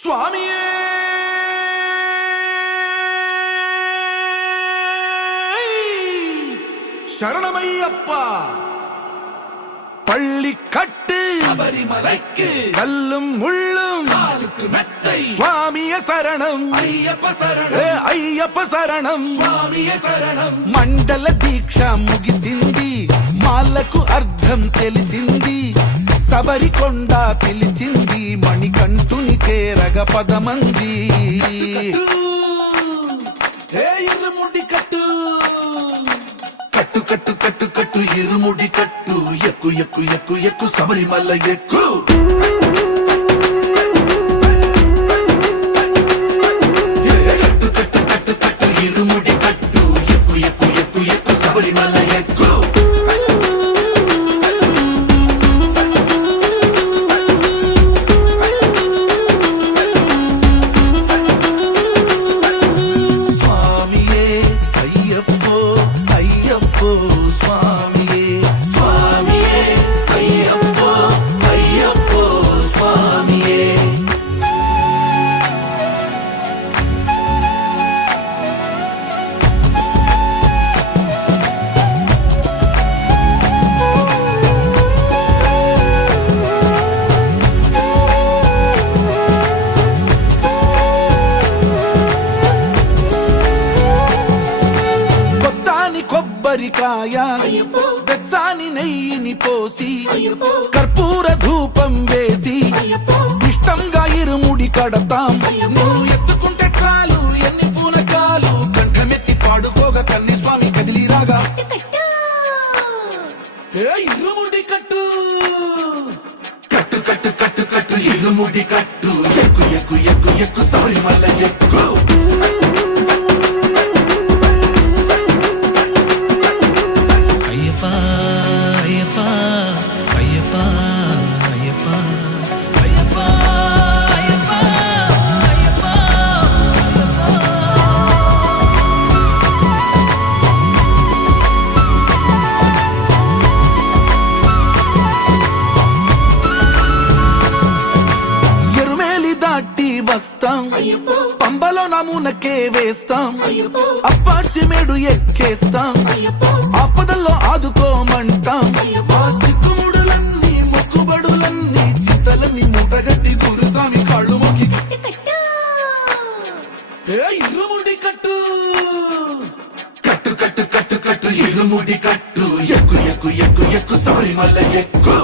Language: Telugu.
சுவாமியே சரணமையப்பா. பள்ளி கட்டு சபரிமலைக்கு கல்லும் முள்ளும் காலுக்கு மெத்தை சுவாமிய சரணம் ஐயப்ப சரணம் అయ్యప్ప శరణం స్వామియ శరణం. మండల దీక్ష ముగిసింది, మాలకు అర్థం తెలిసింది, శబరికొండ పిలిచింది, మణికంఠుని చేరగ పదమంది. ఇరుముడి కట్టు కట్టు కట్టు కట్టు కట్టు ఇరుముడి కట్టు, ఎక్కు ఎక్కు ఎక్కు ఎక్కు శబరిమల ఎక్కు. కట్టు కట్టు కట్టు కట్టు ఇరుముడి కట్టు, ఎక్కు ఎక్కు ఎక్కు ఎక్కు శబరిమల ఎక్కు. స్వామియే అయ్యప్పో అయ్యప్పో స్వామియే స్వామియే అయ్యప్పో అయ్యప్పో స్వామియే. కొత్తాని కొబ్బరికాయ వెచ్చాని నెయ్యిని పోసి కర్పూర ధూపం వేసి ఇష్టంగా ఇరుముడి కడతాం. నిన్ను ఎత్తుకుంటే చాలు ఎన్ని పూనకాలు, కంఠమెత్తి పాడుకోగా కన్ని స్వామి కదిలిరాగా. ఇరుముడి కట్టు కట్టు కట్టు కట్టు కట్టు ఇరుముడి కట్టు, ఎక్కు ఎక్కు ఎక్కు ఎక్కు శబరిమల ఎక్కు. అయ్యప్ప అయ్యప్ప అయ్యప్ప అయ్యప్ప అయ్యప్ప అయ్యప్ప అయ్యప్ప. ఎరుమేలి దాటి వస్తాం, పంబలో నమూనకే వేస్తాం, అప్పాచి మేడు ఎక్కేస్తాం, ఆపదల్లో ఆదుకోమంటాం. మా చిక్కుముడులన్నీ మొక్కుబడులన్నీ చింతలన్నీ మూటగట్టి గురుస్వామి కాళ్ళు మొక్కి ఇరుముడి కట్టు కట్టు కట్టు కట్టు కట్టు ఇరుముడి కట్టు, ఎక్కు ఎక్కు ఎక్కు ఎక్కు శబరిమల ఎక్కు.